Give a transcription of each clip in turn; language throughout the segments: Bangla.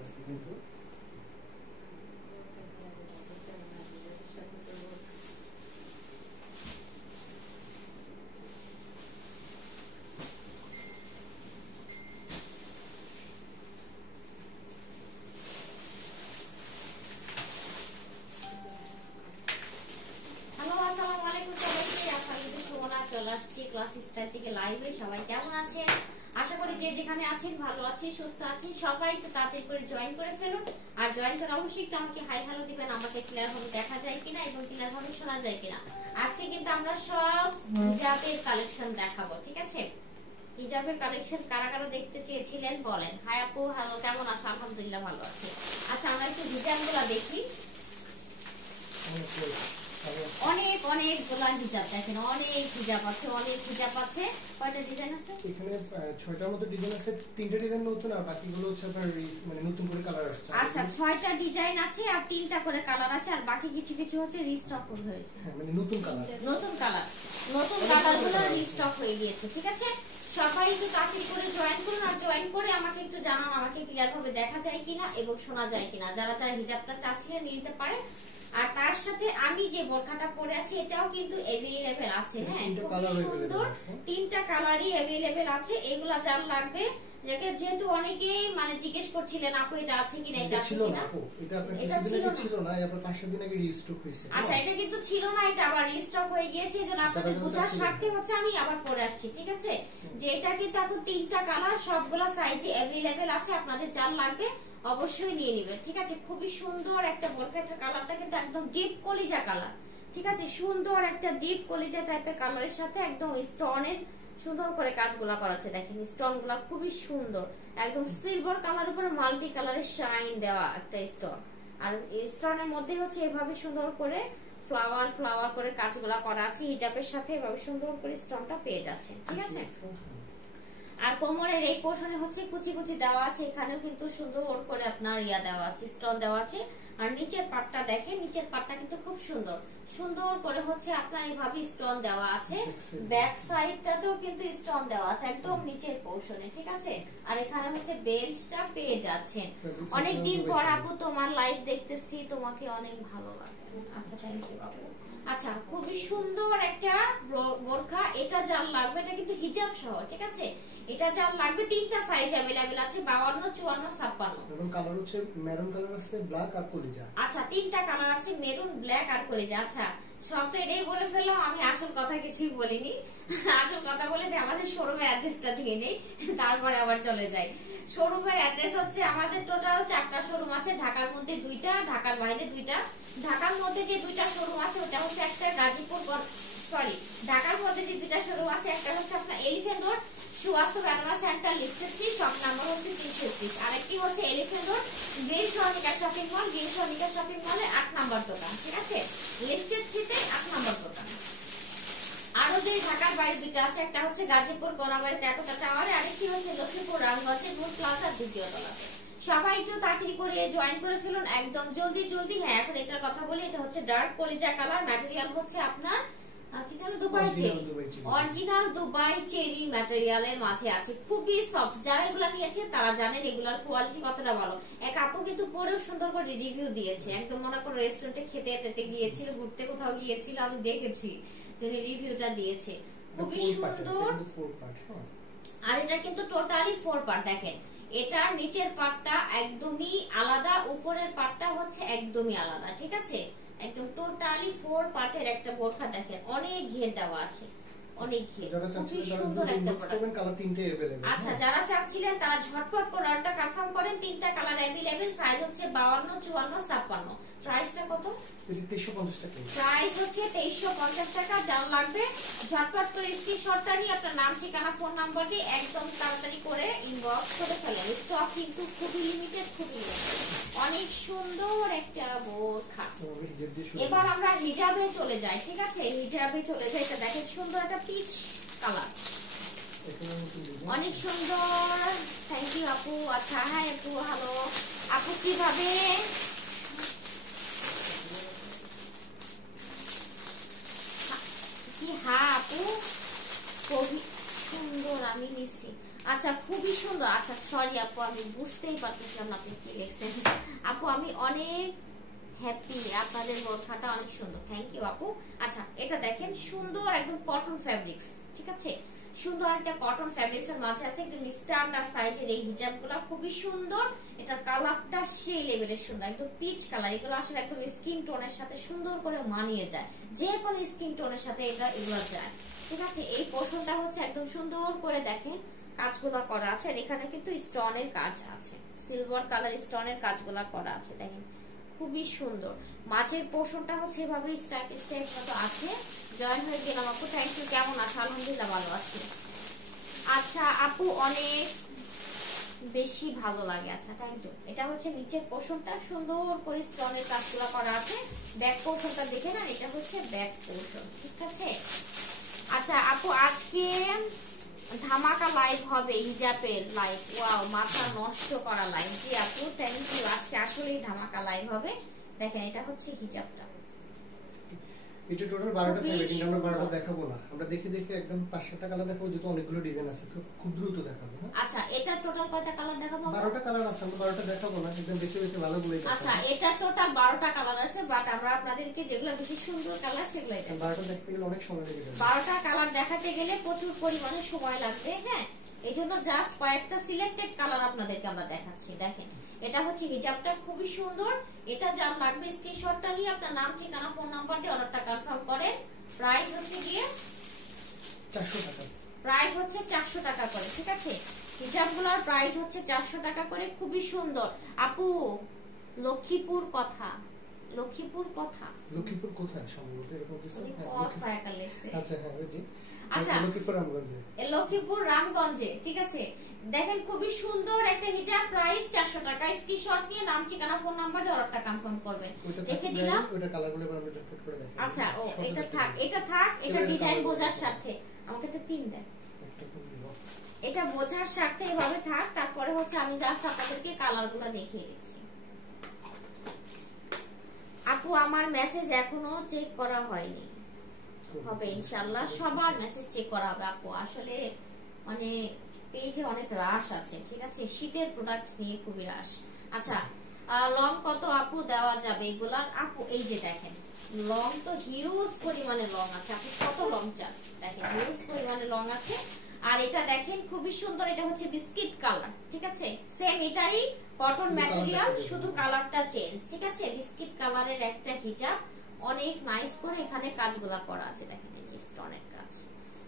আজকে কিন্তু ক্লাস স্টাইল থেকে লাইভে সবাই কেমন আছেন? আশা করি যে যেখানে আছেন ভালো আছেন, সুস্থ আছেন। সবাই একটু তাড়াতাড়ি করে জয়েন করে ফেলুন। আর জয়েন করে অবশ্যই একটু আমাকে হাই হ্যালো দিবেন, আমাকে ক্লিয়ার ভাবে দেখা যায় কিনা এবং ক্লিয়ার ভাবে শোনা যায় কিনা। আজকে কিন্তু আমরা সব হিজাবের কালেকশন দেখাবো, ঠিক আছে? হিজাবের কালেকশন কারা কারা দেখতে চেয়েছিলেন বলেন। হাই আপু, হ্যালো, কেমন আছো? আলহামদুলিল্লাহ ভালো আছি। আচ্ছা, আমরা একটু ডিজাইনগুলো দেখি। অনেক অনেক গোলা হিজাব দেখেন, অনেক হিজাব আছে, অনেক হিজাব আছে। কয়টা ডিজাইন আছে এখানে? 6টার মতো ডিজাইন আছে। 3টা ডিজাইন নতুন আর বাকিগুলো হচ্ছে আপনার মানে নতুন করে কালার আসছে। আচ্ছা, 6টা ডিজাইন আছে আর 3টা করে কালার আছে আর বাকি কিছু কিছু হচ্ছে রিস্টক হয়েছে। হ্যাঁ, মানে নতুন কালার, নতুন কালারগুলো রিস্টক হয়ে গিয়েছে, ঠিক আছে? সবাই একটু তাড়াতাড়ি করে জয়েন করুন আর জয়েন করে আমাকে একটু জানান আমাকে ক্লিয়ার ভাবে দেখা যায় কিনা এবং শোনা যায় কিনা। যারা যারা হিজাবটা চাচ্ছিলেন নিতে পারে। আর তার সাথে আমি যে বোরখাটা পরে আছি এটাও কিন্তু अवेलेबल আছে। হ্যাঁ, খুব সুন্দর 3টা কালারই अवेलेबल আছে। এগুলা যার লাগবে, যেহেতু অনেকেই মানে জিজ্ঞেস করছিলেন আপু এটা আছে কিনা, এটা ছিল না আপু, এটা আপনার কিছুদিন আগে ছিল না, এরপর 5-7 দিন আগে রিস্টক হয়েছে। আচ্ছা, এটা কিন্তু ছিল না, এটা আবার রিস্টক হয়ে গিয়েছে। এজন্য আপনাদের বোঝার স্বার্থে হচ্ছে আমি আবার পরে আসছি, ঠিক আছে? যে এটা কিন্তু এখন 3টা কালার সবগুলা সাইজে अवेलेबल আছে। আপনাদের যার লাগবে অবশ্যই নিয়ে নেবেন, ঠিক আছে? খুবই সুন্দর একটা বোরকা। এটা কালারটা কিন্তু একদম ডিপ কলিজা কালার, ঠিক আছে? সুন্দর একটা ডিপ কলিজা টাইপের কালারের সাথে একদম স্টোনের সুন্দর করে কাজগুলা করা আছে। দেখেন স্টোনগুলা খুবই সুন্দর, একদম সিলভার কালার উপরে মাল্টি কালারের শাইন দেওয়া একটা স্টোন। আর স্টোনের মধ্যে হচ্ছে এভাবে সুন্দর করে ফ্লাওয়ার ফ্লাওয়ার করে কাজগুলা করা আছে। হিজাবের সাথে এভাবে সুন্দর করে স্টোনটা পেয়ে যাচ্ছেন, ঠিক আছে? আর কোমরের এই পোরশনে হচ্ছে কুচি কুচি দেওয়া আছে। এখানেও কিন্তু সুন্দর করে আপনার ইয়া দেওয়া আছে, স্টোন দেওয়া আছে। আর নিচের পাটটা দেখেন, নিচের পাটটা কিন্তু খুব সুন্দর সুন্দর করে হচ্ছে আপনার এইভাবে স্টোন দেওয়া আছে। ব্যাক সাইডটাতেও কিন্তু স্টোন দেওয়া আছে একদম নিচের পোরশনে, ঠিক আছে? আর এখানে হচ্ছে বেল্টটা পেয়ে যাচ্ছেন। অনেকদিন পর আপু তোমার লাইভ দেখতেছি, তোমাকে অনেক ভালো লাগে। আচ্ছা, থ্যাংক ইউ আপু। আচ্ছা, খুবই সুন্দর একটা বোরখা। এটা যার লাগবে, এটা কিন্তু হিজাব সহ, ঠিক আছে? এটা যার লাগবে 3টা সাইজ अवेलेबल আছে, 52, 54, 56। এবং কালার হচ্ছে মেরুন কালার আছে, ব্ল্যাক আর কলিজা। আচ্ছা, 3টা কালার আছে, মেরুন, ব্ল্যাক আর কলিজা। আচ্ছা, সব তো এটাই বলে ফেললাম, আমি আসল কথা কিছুই বলিনি। আসল কথা বলে আমাদের শোরুমের অ্যাড্রেসটা দিয়ে নেই, তারপরে আবার চলে যাই। শোরুমের অ্যাড্রেস হচ্ছে আমাদের টোটাল 4টা শোরুম আছে, ঢাকার মধ্যে 2টা, ঢাকার বাইরে 2টা। ঢাকার মধ্যে যে 2টা শোরুম আছে ওটা হচ্ছে একটা গাজীপুর, সরি, ঢাকার মধ্যে যে 2টা শোরুম আছে একটা হচ্ছে আপনার এলিফ্যান্ট রোড সুয়াস্ত ব্যানামা সেন্টার লিফটেড 3, শপ নাম্বার হচ্ছে 331। আরেকটি হচ্ছে Elephant Road Green Sonika shopping mall, Green Sonika shopping মলে 8 নাম্বার দোকান, ঠিক আছে? লিফটেড 3 তে 8 নাম্বার দোকান। আরো যে ঢাকার বাইরে 2টা আছে, একটা হচ্ছে গাজীপুর কোনাবাড়িতে একতা টাওয়ারে, আরেকটি হচ্ছে লক্ষ্মীপুর রামগঞ্জে ভোট প্লাজার 2য় তলাতে। সবাই একটু তাড়াতাড়ি করে জয়েন করে ফেলুন, একদম জলদি জলদি। হ্যাঁ, এখন এটার কথা বলি, এটা হচ্ছে ডার্ক কলিজা কালার। ম্যাটেরিয়াল হচ্ছে আপনার কি জানো, Dubai cherry, original Dubai cherry ম্যাটেরিয়ালের মাঝে আছে, খুবই সফট। যারা এগুলা নিয়েছে তারা জানেন এগুলার কোয়ালিটি কতটা ভালো। এক আপু কিন্তু পরেও সুন্দর করে রিভিউ দিয়েছে, একদম মনে করে রেস্টুরেন্টে খেতে খেতে গিয়েছিল, ঘুরতে কোথাও গিয়েছিল, আমি দেখেছি যিনি রিভিউটা দিয়েছে, খুবই সুন্দর। আর এটা কিন্তু টোটালি 4 পার্ট। দেখেন, এটার নিচের পার্টটা একদমই আলাদা, উপরের পার্টটা হচ্ছে একদমই আলাদা, ঠিক আছে? একদম টোটালি 4 পার্টের একটা বোরখা। দেখেন, অনেক ঘের দেওয়া আছে, অনেক ঘের, খুবই সুন্দর একটা প্রোডাক্ট। আচ্ছা, যারা চাচ্ছিলেন তারা ঝটপট করে অর্ডারটা কনফার্ম করেন। 3টা কালার अवेलेबल, সাইজ হচ্ছে 52, 54, 56। প্রাইসটা কত? 2350 টাকা। প্রাইস হচ্ছে 2350 টাকা। যার লাগবে ঝটপট করে স্ক্রিনশটটা নিয়ে আপনার নাম, ঠিকানা, ফোন নাম্বার দিয়ে একদম তাড়াতাড়ি করে ইনবক্স করে ফেলেন। স্টক কিন্তু খুবই লিমিটেড, খুবই অনেক সুন্দর একটা বোরখা। এবার আমরা হিজাবে চলে যাই, ঠিক আছে? হিজাবে চলে যাই। এটা দেখেন সুন্দর একটা পিচ কালার, অনেক সুন্দর। থ্যাংক ইউ আপু। আচ্ছা, হ্যাঁ আপু, হ্যালো আপু, কিভাবে কি? হ্যাঁ আপু, খুবই সুন্দর সুন্দর, আমি নিছি। আচ্ছা খুবই সুন্দর। আচ্ছা সরি আপু, আমি বুঝতেই পারতেছিলাম না আপনি কি লিখছেন। আপু আমি অনেক হ্যাপি, আপনাদের বোরখাটা অনেক সুন্দর, থ্যাংক ইউ আপু। আচ্ছা এটা দেখেন সুন্দর একদম কটন ফ্যাব্রিক্স, ঠিক আছে, সুন্দর একটা কটন ফ্যাব্রিক্স এর মাঝে আছে একদম স্ট্যান্ডার্ড সাইজের এই হিজাবগুলো, খুবই সুন্দর। এটার কালারটা সেই লেভেলের সুন্দর, একদম পিচ কালার। এগুলো আসলে একদম স্কিন টোনের সাথে সুন্দর করে মানিয়ে যায়, যে কোনো স্কিন টোনের সাথে এগুলো যায়, ঠিক আছে। এই পোর্শনটা হচ্ছে একদম সুন্দর করে দেখেন কাজগুলো করা আছে, আর এখানে কিন্তু স্টোনের কাজ আছে, সিলভার কালার স্টোনের কাজগুলো করা আছে, দেখেন খুবই সুন্দর। মাঝের পোর্শনটা হচ্ছে এভাবে স্টাইপ স্টাইপ মতো আছে। জয়েন হয়ে গেলাম আপু, থ্যাংক ইউ। কেমন আছো? আলহামদুলিল্লাহ ভালো আছি। আচ্ছা আপু অনেক বেশি ভালো লাগে, আচ্ছা থ্যাংক ইউ। এটা হচ্ছে নিচের পোর্শনটা সুন্দর করে স্টোনের কাজগুলো করা আছে। ব্যাক পোর্শনটা দেখে না, এটা হচ্ছে ব্যাক পোর্শন, ঠিক আছে। আচ্ছা আপু আজকে ধামাকা লাইভ হবে, হিজাবের লাইভ, ওয়াও মাথা নষ্ট করা লাইভ। জি আপু থ্যাংক ইউ, আজকে আসলেই ধামাকা লাইভ হবে। দেখেন এটা হচ্ছে হিজাবটা, এটা টোটাল 12টা থাকবে, কিন্তু আমরা 12টা দেখাবো না, আমরা দেখে দেখে একদম 5-7টা কালার দেখাবো, যেহেতু অনেকগুলো ডিজাইন আছে খুব দ্রুত দেখাবো। আচ্ছা এটা টোটাল কয়টা কালার দেখাবো? 12টা কালার আছে, আমরা 12টা দেখাবো না, একদম বেশি বেশি ভালো বলে দেখাবো। আচ্ছা এটা টোটাল 12টা কালার আছে, বাট আমরা আপনাদেরকে যেগুলো বেশি সুন্দর কালার সেগুলাই দেখাবো। 12টা দেখতে গেলে অনেক সময় লেগে যাবে, 12টা কালার দেখাতে গেলে প্রচুর পরিমাণে সময় লাগবে, হ্যাঁ। এইজন্য জাস্ট কয়েকটা সিলেক্টেড কালার আপনাদেরকে আমরা দেখাচ্ছি। দেখেন এটা হচ্ছে হিজাবটা, খুবই সুন্দর। এটা যার লাগবে স্ক্রিনশটটা নিয়ে আপনার নাম, ঠিকানা, ফোন নাম্বার দিয়ে অর্ডারটা কনফার্ম করেন। প্রাইস হচ্ছে গিয়ে 400 টাকা, প্রাইস হচ্ছে 400 টাকা করে, ঠিক আছে। হিজাবগুলোর প্রাইস হচ্ছে 400 টাকা করে, খুবই সুন্দর। আপু লক্ষ্মীপুর কথা, লক্ষ্মীপুর কথা, লক্ষ্মীপুর কোথায় সম্ভবত এরকম কিছু? কথা একা লেখছে। আচ্ছা হ্যাঁ জি, আচ্ছা লক্ষ্মীপুর রামগঞ্জে, লক্ষ্মীপুর রামগঞ্জে, ঠিক আছে। দেখেন খুবই সুন্দর একটা হিজাব, প্রাইস 400 টাকা। স্ক্রিনশট নিয়ে নাম, ঠিকানা, ফোন নাম্বার দিয়ে অর্ডারটা কনফার্ম করবেন। দেখে দিলাম ওটা কালারগুলো আমরা ঝটপট করে দেখাই। আচ্ছা ও এটা থাক, এটা থাক, এটা ডিজাইন বোঝার সাথে আমাকে একটা পিন দেন, এটা বোঝার সাথে এভাবে থাক। তারপরে হচ্ছে আমি জাস্ট আপনাদেরকে কালারগুলো দেখিয়ে দিচ্ছি। আপু আমার মেসেজ এখনো চেক করা হয়নি, হবে ইনশাআল্লাহ, সবার মেসেজ চেক করা হবে আপু। আসলে মানে পেজে অনেক রাশ আছে, ঠিক আছে, শীতের প্রোডাক্ট নিয়ে খুবই রাশ। আচ্ছা লং কত আপু দেওয়া যাবে এগুলার? আপু এই যে দেখেন লং তো হিউজ পরিমাণে লং আছে, আপনি কত লং চান? দেখেন হিউজ পরিমাণে লং আছে। আর এটা দেখেন খুবই সুন্দর, এটা হচ্ছে বিস্কিট কালার, ঠিক আছে, সেম এটারই কটন ম্যাটেরিয়াল, শুধু কালারটা চেঞ্জ, ঠিক আছে। বিস্কিট কালারের একটা হিজাব, অনেক নাইস করে এখানে কাজগুলা করা আছে, দেখেন এই যে স্টোনের কাজ।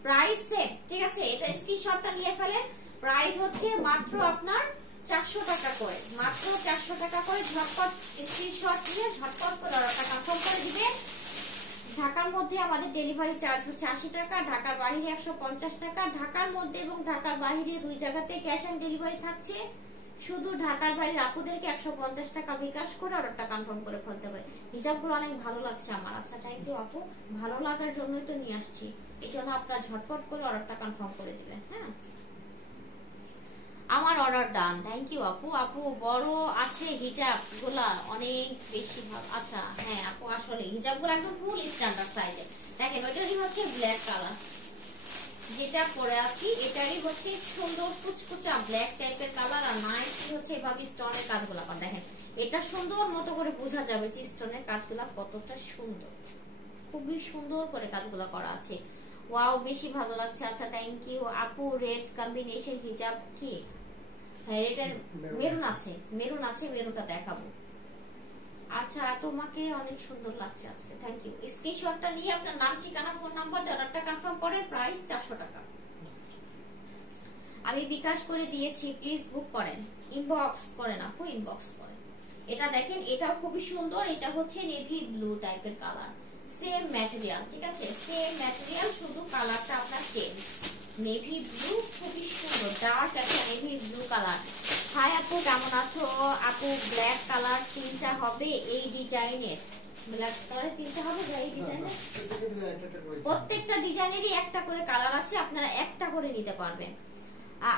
প্রাইস সেম, ঠিক আছে। এটা স্ক্রিনশটটা নিয়ে ফেলেন। প্রাইস হচ্ছে মাত্র আপনার 400 টাকা করে, মাত্র 400 টাকা করে। ঝটপট স্ক্রিনশট নিয়ে ঝটপট করে অর্ডারটা কনফার্ম করে দিবেন। ঢাকার মধ্যে আমাদের ডেলিভারি চার্জ হচ্ছে 80 টাকা, ঢাকার বাইরে 150 টাকা। ঢাকার মধ্যে এবং ঢাকার বাইরে দুই জায়গাতে ক্যাশ অন ডেলিভারি থাকছে। শুধু ঢাকার বাইরে আপুদেরকে 150 টাকা বিকাশ করে অর্ডারটা কনফার্ম করে ফেলতে হবে। হিজাবগুলো অনেক ভালো লাগছে আমার। আচ্ছা থ্যাংক ইউ আপু, ভালো লাগার জন্যই তো নিয়ে আসছি, এই জন্য আপনারা ঝটপট করে অর্ডারটা কনফার্ম করে দিবেন, হ্যাঁ। আমার অর্ডার ডান, থ্যাংক ইউ আপু। আপু বড় আছে হিজাব গুলা অনেক বেশি ভালো। আচ্ছা হ্যাঁ আপু আসলে হিজাব গুলো একদম ফুল স্ট্যান্ডার্ড সাইজে। দেখেন ওইটারই হচ্ছে ব্ল্যাক কালার, যেটা পরে আছি এটারই হচ্ছে সুন্দর কুচকুচা ব্ল্যাক টাইপের কালার, আর নাইসলি হচ্ছে এভাবে স্টোনের কাজগুলো করা। দেখেন এটা সুন্দর মতো করে বোঝা যাবে যে স্টোনের কাজগুলো কতটা সুন্দর, খুবই সুন্দর করে কাজগুলো করা আছে। ওয়াও বেশি ভালো লাগছে। আচ্ছা থ্যাংক ইউ আপু। রেড কম্বিনেশন হিজাব কি? হ্যাঁ রেডের মেরুন আছে, মেরুন আছে, মেরুনটা দেখাবো। আচ্ছা তোমাকে অনেক সুন্দর লাগছে আজকে, থ্যাংক ইউ। স্ক্রিনশটটা নিয়ে আপনার নাম, ঠিকানা, ফোন নাম্বার দিয়ে অর্ডারটা কনফার্ম করেন। প্রাইস 400 টাকা। আমি বিকাশ করে দিয়েছি, প্লিজ বুক করেন, ইনবক্স করেন আপু, ইনবক্স করেন। এটা দেখেন এটাও খুবই সুন্দর, এটা হচ্ছে নেভি ব্লু টাইপের কালার, সেম ম্যাটেরিয়াল, ঠিক আছে, সেম ম্যাটেরিয়াল, শুধু কালারটা আপনার চেঞ্জ। নেভি ব্লু খুবই সুন্দর, ডার্ক একটা নেভি ব্লু কালার। হাই আপু কেমন আছো? আপু ব্ল্যাক কালার তিনটা হবে এই ডিজাইনের, ব্ল্যাক কালার তিনটা হবে এই ডিজাইনের, প্রত্যেকটা ডিজাইনেরই একটা করে কালার আছে, আপনারা একটা করে নিতে পারবেন।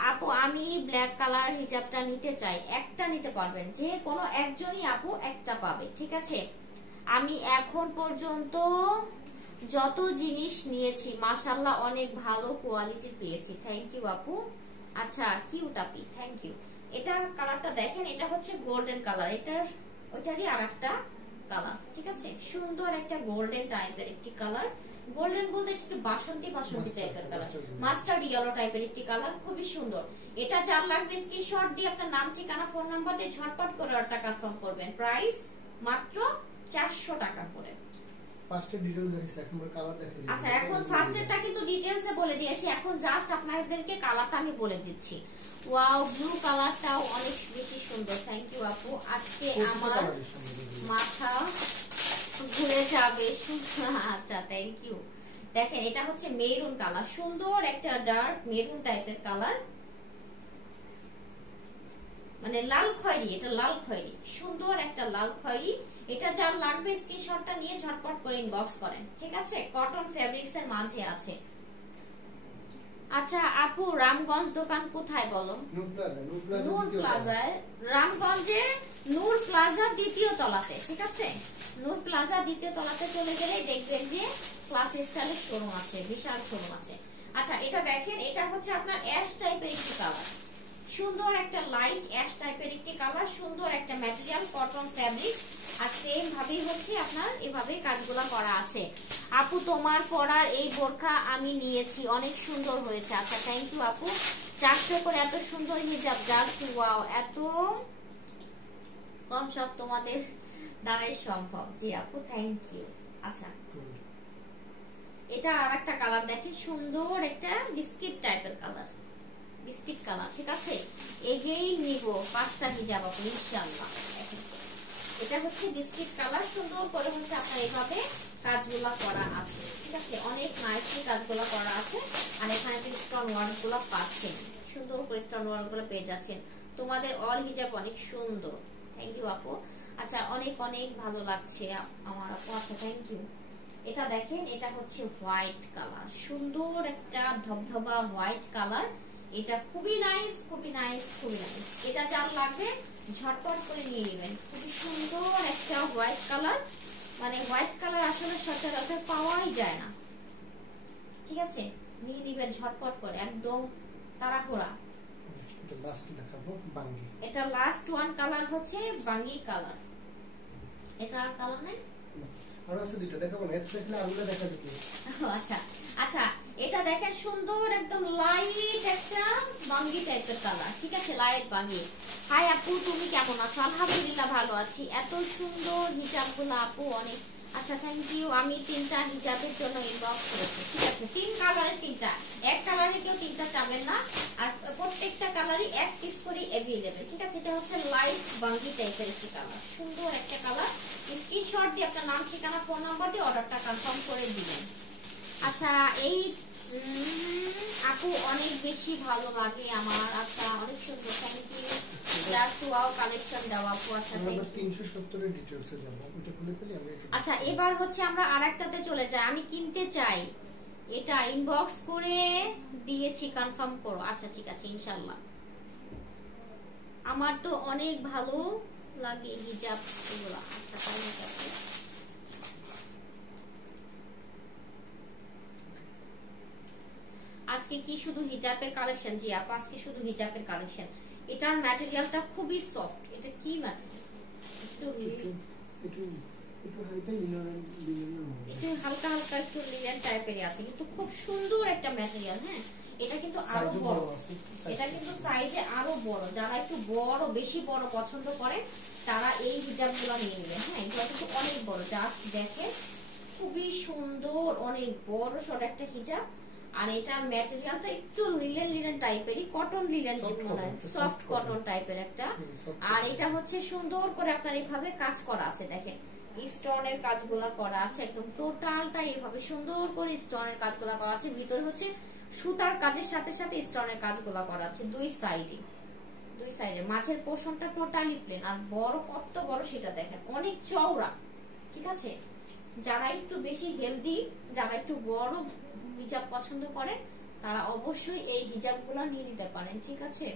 আপু আমি ব্ল্যাক কালার হিজাবটা নিতে চাই, একটা নিতে পারবেন, যে কোনো একজনই আপু একটা পাবে, ঠিক আছে। আমি এখন পর্যন্ত যত জিনিস নিয়েছি মাশাআল্লাহ অনেক ভালো কোয়ালিটি পেয়েছি, থ্যাংক ইউ আপু। আচ্ছা কিউট আপি, থ্যাংক ইউ। এটা কালারটা দেখেন, এটা হচ্ছে গোল্ডেন কালার, এটার ওইটারই আরেকটা কালার, ঠিক আছে, সুন্দর একটা গোল্ডেন টাইপের একটি কালার, গোল্ডেন বলতে একটু বাসন্তী বাসন্তী টাইপের কালার, মাস্টার্ড ইয়েলো টাইপের একটি কালার, খুবই সুন্দর। এটা যার লাগবে স্ক্রিনশট দিয়ে আপনার নাম ঠিকানা ফোন নাম্বার দিয়ে ঝটপট করে অর্ডার কনফার্ম করবেন। প্রাইস মাত্র 400 টাকা করে। ফার্স্টে ডিটেইলস দেখাইছি, এখন কালার দেখাই। আচ্ছা এখন ফার্স্টেরটা কিন্তু ডিটেইলসে বলে দিয়েছি, এখন জাস্ট আপনাদেরকে কালারটা আমি বলে দিচ্ছি। ওয়াও, ব্লু কালারটাও অনেক বেশি সুন্দর, থ্যাংক ইউ আপু। আজকে আমার মাথা ঘুরে যাবে। আচ্ছা থ্যাংক ইউ। দেখেন এটা হচ্ছে মেরুন কালার, সুন্দর একটা ডার্ক মেরুন টাইপের কালার, মানে লাল খয়েরি, এটা লাল খয়েরি, সুন্দর একটা লাল খয়েরি। এটা যার লাগবে স্ক্রিনশটটা নিয়ে ঝটপট করে ইনবক্স করেন, ঠিক আছে। কটন ফেব্রিক্স এর মাঝে আছে। আচ্ছা আপু রামগঞ্জ দোকান কোথায় বলো? নূর প্লাজায়, রামগঞ্জে নূর প্লাজা দ্বিতীয় তলাতে, ঠিক আছে। নূর প্লাজা দ্বিতীয় তলাতে চলে গেলেই দেখবেন যে ক্লাস স্টাইলের শোরুম আছে, বিশাল শোরুম আছে। আচ্ছা এটা দেখেন, এটা হচ্ছে আপনার অ্যাশ টাইপের একটি কালার, সুন্দর একটা লাইট অ্যাশ টাইপের একটি কালার, সুন্দর একটা ম্যাটেরিয়াল, কটন ফেব্রিক, আর সেম ভাবেই হচ্ছে আপনার এভাবে কাজগুলো করা আছে। আপু তোমার পরার এই বোরখা আমি নিয়েছি, অনেক সুন্দর হয়েছে। আচ্ছা থ্যাংক ইউ আপু। 400 করে এত সুন্দর হিজাব, জাস্ট ওয়াও, এত কম সব তোমাদের দ্বারাই সম্ভব। জি আপু থ্যাংক ইউ। আচ্ছা এটা আরেকটা কালার দেখি, সুন্দর একটা বিস্কিট টাইপের কালার, বিস্কিট কালার, ঠিক আছে। এগেই নিব 5টা হিজাব আপু ইনশাআল্লাহ। এটা হচ্ছে বিস্কিট কালার, সুন্দর করে হচ্ছে আপনার এইভাবে কাজগুলো করা আছে, ঠিক আছে, অনেক নাইসলি কাজগুলো করা আছে। আর এখানে যে স্টোন ওয়ার্ক গুলো পাচ্ছেন, সুন্দর করে স্টোন ওয়ার্ক গুলো পেয়ে যাচ্ছেন। তোমাদের অল হিজাব অনেক সুন্দর, থ্যাংক ইউ আপু। আচ্ছা অনেক অনেক ভালো লাগছে আমার আপু, আচ্ছা থ্যাংক ইউ। এটা দেখেন, এটা হচ্ছে হোয়াইট কালার, সুন্দর একটা ধবধবা হোয়াইট কালার, এটা খুবই নাইস, খুবই নাইস, খুবই নাইস। এটা যার লাগবে ঝটপট করে নিয়ে নেবেন, খুবই সুন্দর একটা হোয়াইট কালার, মানে হোয়াইট কালার আসলে সচরাচর পাওয়াই যায় না, ঠিক আছে, নিয়ে নেবেন ঝটপট করে, একদম তাড়াহুড়া। এটা লাস্ট দেখাবো বাঙ্গি, এটা লাস্ট ওয়ান কালার হচ্ছে বাঙ্গি কালার। এটা আর কালার নাই, আর আছে দুটো দেখাবো না, এত দেখলে আগুলা দেখা যাবে। আচ্ছা আচ্ছা এটা দেখেন, সুন্দর একদম লাইট একটা বাঙ্গি টাইপের কালার, ঠিক আছে, লাইট বাঙ্গি। হাই আপু তুমি কেমন আছো? আলহামদুলিল্লাহ ভালো আছি। এত সুন্দর হিজাবগুলো আপু অনেক, আচ্ছা থ্যাংক ইউ। আমি 3টা হিজাবের জন্য ইনবক্স করেছি, ঠিক আছে, 3 কালারের 3টা, এক কালারে কেউ 3টা চাবেন না, আর প্রত্যেকটা কালারই 1 পিস করে अवेलेबल, ঠিক আছে। এটা হচ্ছে লাইট বাঙ্গি টাইপের একটি কালার, সুন্দর একটা কালার। স্ক্রিনশট দিয়ে আপনার নাম ঠিকানা ফোন নাম্বার দিয়ে অর্ডারটা কনফার্ম করে দিবেন। আচ্ছা এই আপু অনেক বেশি ভালো লাগে আমার, আচ্ছা অনেক সুন্দর, thank you. Just wow collection দাও আপু, আচ্ছা থ্যাংক ইউ। 370 এর ডিটেইলসে যাব, এটা খুলে ফেলি আমি। আচ্ছা এবার হচ্ছে আমরা আরেকটাতে চলে যাই, আমি কিনতে চাই, এটা ইনবক্স করে দিয়েছি, কনফার্ম করো। আচ্ছা ঠিক আছে ইনশাআল্লাহ। আমার তো অনেক ভালো লাগে হিজাব এগুলো, আচ্ছা তাই নাকি? আজকে কি শুধু হিজাবের কালেকশন? জি আপু আজকে শুধু হিজাবের কালেকশন। এটার ম্যাটেরিয়ালটা খুবই সফট, এটা কি ম্যাটেরিয়াল? একটু হালকা হালকা একটু লিনেন টাইপের আছে, কিন্তু খুব সুন্দর একটা ম্যাটেরিয়াল। হ্যাঁ এটা কিন্তু আরো বড়, এটা কিন্তু সাইজে আরো বড়, যারা একটু বড় বেশি বড় পছন্দ করে তারা এই হিজাবগুলো নিয়ে নেবে। হ্যাঁ এগুলো কিন্তু অনেক বড়, জাস্ট দেখে খুবই সুন্দর, অনেক বড় সর একটা হিজাব। আর এটার ম্যাটেরিয়ালটা একটু লিনেন টাইপেরই, কটন লিনেন, সফট কটন টাইপের একটা। আর এটা হচ্ছে সুন্দর করে আপনার এইভাবে কাজ করা আছে, দেখেন স্টোনের কাজগুলো করা আছে, একদম টোটালটা এইভাবে সুন্দর করে স্টোনের কাজগুলো করা আছে। ভিতরে হচ্ছে সুতার কাজের সাথে সাথে স্টোনের কাজগুলো করা আছে দুই সাইডে, দুই সাইডে। মাঝের পোর্শনটা টোটালি প্লেন, আর বড় কত বড় সেটা দেখেন, অনেক চওড়া, ঠিক আছে। যারা একটু বেশি হেলদি, যারা একটু বড় হিজাব পছন্দ করেন তারা অবশ্যই এই হিজাবগুলো নিয়ে নিতে পারেন, ঠিক আছে।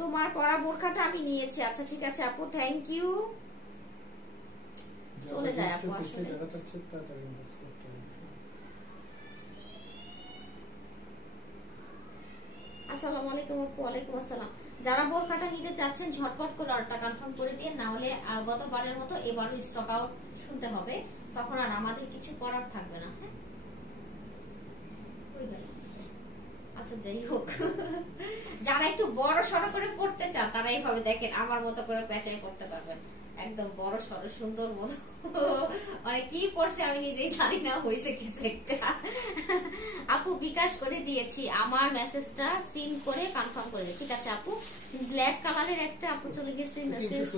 তোমার পরা বোরখাটা আমি নিয়েছি, আচ্ছা ঠিক আছে আপু থ্যাংক ইউ। চলে যায় আপু আসলে আসসালামু আলাইকুম আপু। ওয়ালাইকুম আসসালাম। যারা বোরকাটা নিতে চাচ্ছেন ঝটপট করে অর্ডারটা কনফার্ম করে দিয়ে, না হলে গতবারের মতো এবারও স্টক আউট শুনতে হবে, তখন আর আমাদের কিছু করার থাকবে না। হ্যাঁ আচ্ছা যাই হোক, যারা একটু বড় সড়ো করে পড়তে চান তারা এইভাবে দেখেন আমার মতো করে পেঁচাই পড়তে পারবেন, একদম বড় সড়ো সুন্দর মতো। মানে কি পড়ছে আমি নিজেই জানি না, হয়েছে কিছু একটা। আপু বিকাশ করে দিয়েছি, আমার মেসেজটা সিন করে কনফার্ম করে দিই। ঠিক আছে আপু, ব্ল্যাক কালারের একটা আপু চলে গেছে মেসেজ।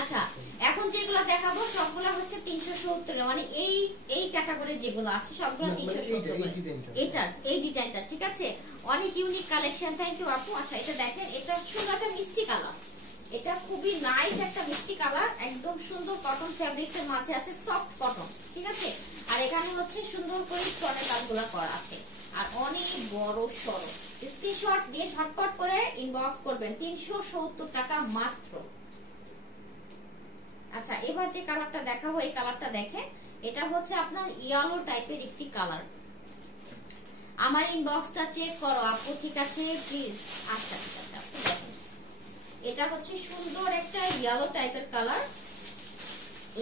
আচ্ছা এখন যেগুলো দেখাবো সবগুলো হচ্ছে 370, মানে এই ক্যাটাগরির যেগুলো আছে সবগুলো 370। এটার এই ডিজাইনটা ঠিক আছে, অনেক ইউনিক কালেকশন। থ্যাংক ইউ আপু। আচ্ছা এটা দেখেন, এটা সুন্দর একটা মিষ্টি কালার, এটা খুবই নাইস একটা মিষ্টি কালার, একদম সুন্দর কটন ফ্যাব্রিক্স এর মাঝে আছে, সফট কটন। ঠিক আছে, আর এখানে হচ্ছে সুন্দর করে স্টোনের কাজগুলো করা আছে, আর অনেক বড় সরো। স্ক্রিনশট দিয়ে ঝটপট করে ইনবক্স করবেন, 370 টাকা মাত্র। আচ্ছা এবার যে কালারটা দেখাবো, এই কালারটা দেখেন, এটা হচ্ছে আপনার ইয়েলো টাইপের একটি কালার। আমার ইনবক্সটা চেক করো আপু, ঠিক আছে প্লিজ। আচ্ছা ঠিক আছে আপু, দেখেন এটা হচ্ছে সুন্দর একটা ইয়েলো টাইপের কালার,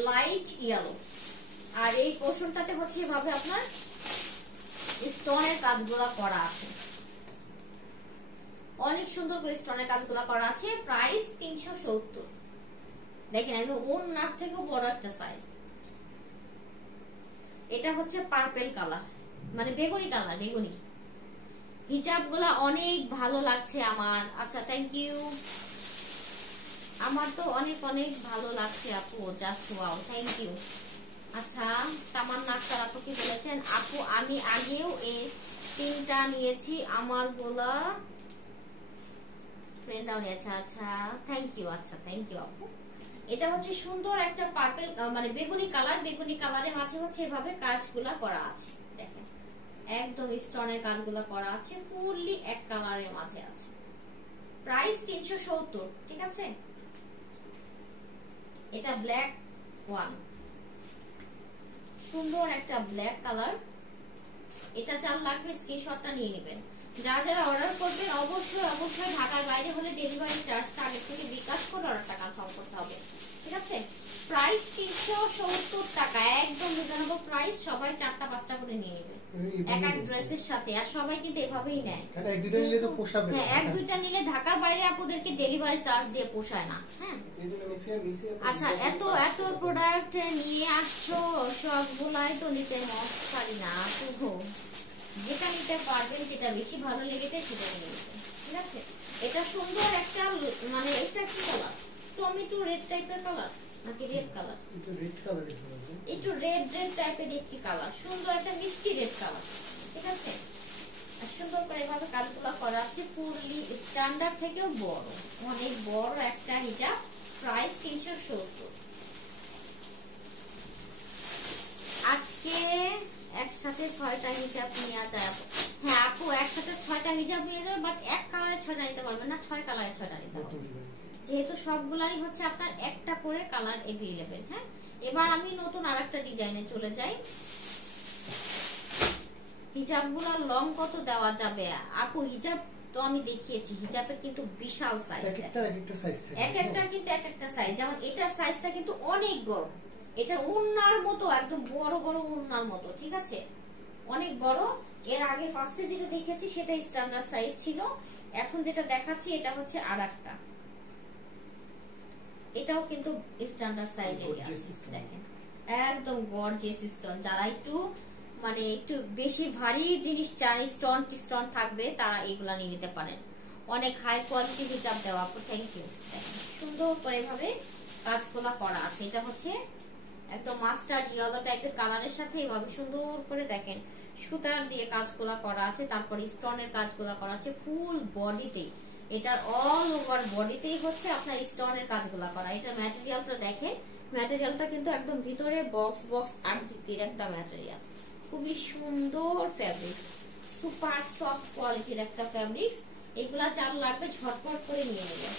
লাইট ইয়েলো, আর এই পোর্শনটাতে হচ্ছে এভাবে আপনার স্টোনের কাজগুলো করা আছে, অনেক সুন্দর করে স্টোনের কাজগুলো করা আছে। প্রাইস 370। দেখেন একদম ওনার থেকেও বড় একটা সাইজ। এটা হচ্ছে পার্পল কালার, মানে বেগুনি কালার, বেগুনি। হিজাবগুলো অনেক ভালো লাগছে আমার। আচ্ছা থ্যাংক ইউ, আমার তো অনেক অনেক ভালো লাগছে আপু, জাস্ট ওয়াও, থ্যাংক ইউ। আচ্ছা তামান্না আক্তার আপু কি বলেছেন, আপু আমি আগেও এই 3টা নিয়েছি, আমার গোলা ফ্রেন্ডাও নিয়েছে। আচ্ছা থ্যাংক ইউ। আচ্ছা থ্যাংক ইউ আপু। এটা হচ্ছে সুন্দর একটা পার্পল, মানে বেগুনি কালার, বেগুনি কালারের মাঝে হচ্ছে এভাবে কাজগুলা করা আছে, দেখেন একদম স্টোনের কাজগুলা করা আছে, ফুললি এক কালারের মাঝে আছে। প্রাইস 370। ঠিক আছে, এটা ব্ল্যাক ওয়ান, সুন্দর একটা ব্ল্যাক কালার। এটা যার লাগবে স্ক্রিনশটটা নিয়ে নেবেন। যারা যারা অর্ডার করবেন অবশ্যই অবশ্যই ঢাকার বাইরে হলে ডেলিভারি চার্জটা আগে থেকে বিকাশ করে অর্ডারটা কনফার্ম করতে হবে। ঠিক আছে, প্রাইস 370 টাকা, একদম রিজনেবল প্রাইস। সবাই 4টা 5টা করে নিয়ে নেবেন এক এক ড্রেসের সাথে, আর সবাই কিন্তু এভাবেই নেয়। এক দুইটা নিলে তো পোষাবে না। হ্যাঁ এক দুইটা নিলে ঢাকার বাইরে আপুদেরকে ডেলিভারি চার্জ দিয়ে পোষায় না। হ্যাঁ আচ্ছা, এত এত প্রোডাক্ট নিয়ে আসছো, সবগুলাই তো নিতে মত পারি না আপু, যেটা নিতে পারবেন, যেটা বেশি ভালো লেগেছে সেটা নিয়ে নেবেন। ঠিক আছে, এটা সুন্দর একটা, মানে এটা কি কালার, টমেটো রেড টাইপের কালার নাকি রেড কালার, একটু রেড রেড টাইপের একটি কালার, সুন্দর একটা মিষ্টি রেড কালার। ঠিক আছে, আর সুন্দর করে এভাবে কাজগুলো করা আছে, ফুললি স্ট্যান্ডার্ড থেকেও বড়, অনেক বড় একটা হিজাব। প্রাইস 370। আজকে একসাথে 6টা হিজাব নেওয়া যায় আপু। হ্যাঁ আপু একসাথে 6টা হিজাব নিয়ে যাবে, বাট এক কালারের 6টা নিতে পারবেন না, 6 কালারের 6টা নিতে হবে, যেহেতু সবগুলাই হচ্ছে আপনার একটা করে কালার এভেলেবেল। হ্যাঁ এবার আমি নতুন আরেকটা ডিজাইনে চলে যাই। হিজাবগুলোর লং কত দেওয়া যাবে আপু? হিজাব তো আমি দেখিয়েছি, হিজাবের কিন্তু বিশাল সাইজ, এক একটার কিন্তু এক একটা সাইজ। যেমন এটার সাইজটা কিন্তু অনেক বড়, এটার ওড়নার মতো, একদম বড় বড় ওড়নার মতো। ঠিক আছে, অনেক বড়। এর আগে ফার্স্টে যেটা দেখেছি সেটা স্ট্যান্ডার্ড সাইজ ছিল, এখন যেটা দেখাচ্ছি এটা হচ্ছে আরেকটা, এটাও কিন্তু স্ট্যান্ডার্ড সাইজেরই আছে। দেখেন একদম গর্জিয়াস স্টোন। যারা একটু মানে একটু বেশি ভারী জিনিস চান, স্টোন স্টোন থাকবে, তারা এগুলা নিয়ে নিতে পারেন। অনেক হাই কোয়ালিটি হিজাব দেওয়া আপু, থ্যাংক ইউ। সুন্দর করে এভাবে কাজগুলা করা আছে। এটা হচ্ছে একদম মাস্টার্ড ইয়েলো টাইপের কালারের সাথে এভাবে সুন্দর করে দেখেন সুতার দিয়ে কাজগুলা করা আছে, তারপর স্টোনের কাজগুলা করা আছে ফুল বডিতেই। এটার অল ওভার বডিতেই হচ্ছে আপনার স্টোনের কাজগুলা করা। এটা ম্যাটেরিয়ালটা দেখেন, ম্যাটেরিয়ালটা কিন্তু একদম ভিতরে বক্স বক্স আকৃতির একটা ম্যাটেরিয়াল, খুবই সুন্দর ফ্যাব্রিক্স, সুপার সফট কোয়ালিটির একটা ফ্যাব্রিক্স। এগুলা যার লাগবে ঝটপট করে নিয়ে নেবে,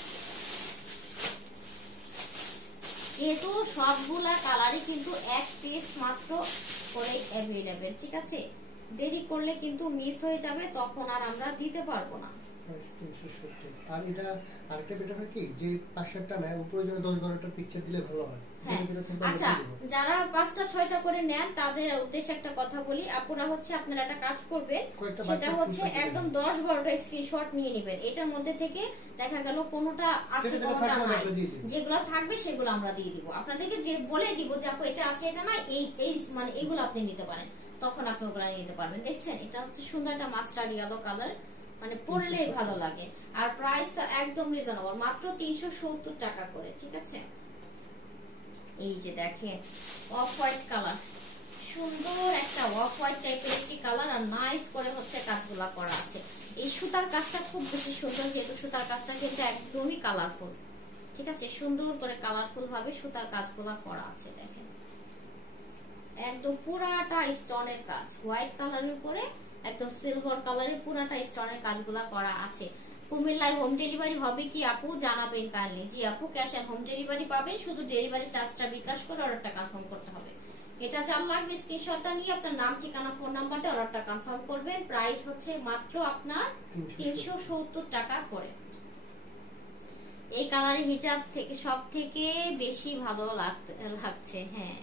যেহেতু সবগুলা কালারই কিন্তু এক পিস মাত্র করে অ্যাভেলেবেল। ঠিক আছে, দেরি করলে কিন্তু মিস হয়ে যাবে, তখন আর আমরা দিতে পারবো না। 370। আর এটা আরেকটা বেটার হয় কি যে 5-7টা না উপরে যেন 10-12টা পিকচার দিলে ভালো হয়। আচ্ছা, যারা 5টা 6টা করে নেন তাদের উদ্দেশ্যে একটা কথা বলি, আপুরা হচ্ছে আপনারা একটা কাজ করবেন, সেটা হচ্ছে একদম 10-12টা স্ক্রিনশট নিয়ে নেবেন। এটার মধ্যে থেকে দেখা গেল কোনটা আছে কোনটা নাই, যেগুলো থাকবে সেগুলো আমরা দিয়ে দিব। আপনাদেরকে যে বলে দিব যে আপু এটা আছে এটা নাই, এই মানে এগুলো আপনি নিতে পারেন, তখন আপনি ওগুলো নিতে পারবেন। দেখছেন এটা হচ্ছে সুন্দর একটা মাস্টার্ড ইয়েলো কালার, মানে পরলেই ভালো লাগে। আর প্রাইস তো একদম রিজনেবল, মাত্র 370 টাকা করে। ঠিক আছে, এই যে দেখেন অফ হোয়াইট কালার, সুন্দর একটা অফ হোয়াইট টাইপের একটি কালার, আর নাইস করে হচ্ছে কাজগুলা করা আছে। এই সুতার কাজটা খুব বেশি সুন্দর, যেহেতু সুতার কাজটা কিন্তু একদমই কালারফুল। ঠিক আছে, সুন্দর করে কালারফুল ভাবে সুতার কাজগুলা করা আছে। দেখেন একদম পুরাটা স্টোনের কাজ, হোয়াইট কালারের উপরে একদম সিলভার কালারের পুরাটা স্টোনের কাজগুলা করা আছে। কুমিল্লায় হোম ডেলিভারি হবে কি আপু জানাবেন কাইন্ডলি। জি আপু, ক্যাশ অন হোম ডেলিভারি পাবেন, শুধু ডেলিভারি চার্জটা বিকাশ করে অর্ডারটা কনফার্ম করতে হবে। এটা চাল লাগবে, স্ক্রিনশটটা নিয়ে আপনার নাম, ঠিকানা, ফোন নাম্বারটা অর্ডারটা কনফার্ম করবেন। প্রাইস হচ্ছে মাত্র আপনার 370 টাকা করে। এই কালারের হিজাব থেকে সব থেকে বেশি ভালো লাগছে। হ্যাঁ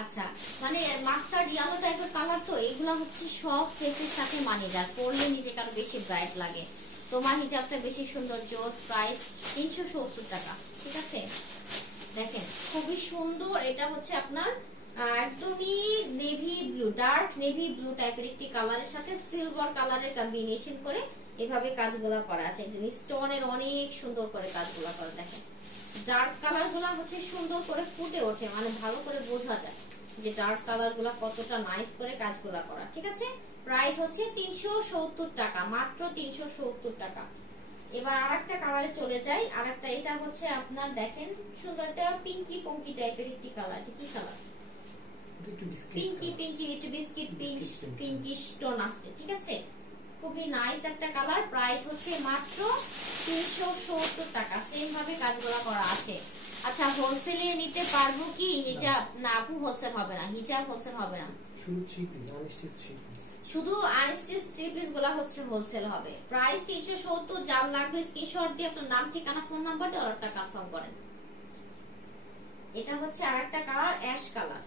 আচ্ছা, মানে মাস্টার্ড ইয়েলো টাইপের কালার তো, এগুলা হচ্ছে সব ফেসের সাথে মানিয়ে যায়, পরলে নিজেকে আরো বেশি ব্রাইট লাগে। তোমার হিজাবটা বেশি সুন্দর, জোস। প্রাইস 370 টাকা। ঠিক আছে, দেখেন খুবই সুন্দর। এটা হচ্ছে আপনার একদমই navy blue, dark navy blue টাইপের একটি কালারের সাথে সিলভার কালারের কম্বিনেশন করে এভাবে কাজগুলা করা আছে। স্টোনের অনেক সুন্দর করে কাজগুলা করা। দেখেন ডার্ক কালার গুলা হচ্ছে সুন্দর করে ফুটে ওঠে, মানে ভালো করে বোঝা যায় যে ডার্ক কালার গুলা কতটা নাইস করে কাজগুলা করা। ঠিক আছে, প্রাইস হচ্ছে 370 টাকা, মাত্র 370 টাকা। এবার আরেকটা কালারে চলে যাই। আরেকটা, এটা হচ্ছে আপনার দেখেন সুন্দর একটা পিঙ্কি পঙ্কি টাইপের একটি কালার। কি কালার? পিঙ্কি পিঙ্কি, একটু বিস্কিট পিঙ্ক, পিঙ্কি স্টোন আছে। ঠিক আছে, খুবই নাইস একটা কালার। প্রাইস হচ্ছে মাত্র 370 টাকা। সেম ভাবে কাজগুলো করা আছে। আচ্ছা, হোলসেলে নিতে পারবো কি হিজাব? না আপু, হোলসেল হবে না, হিজাব হোলসেল হবে না, শুধু আনস্টিচ 3 পিস গুলা হচ্ছে হোলসেল হবে। প্রাইস 370। যার লাগবে স্ক্রিনশট দিয়ে আপনার নাম, ঠিকানা, ফোন নাম্বার দিয়ে অর্ডারটা কনফার্ম করেন। এটা হচ্ছে আরেকটা কালার, অ্যাশ কালার।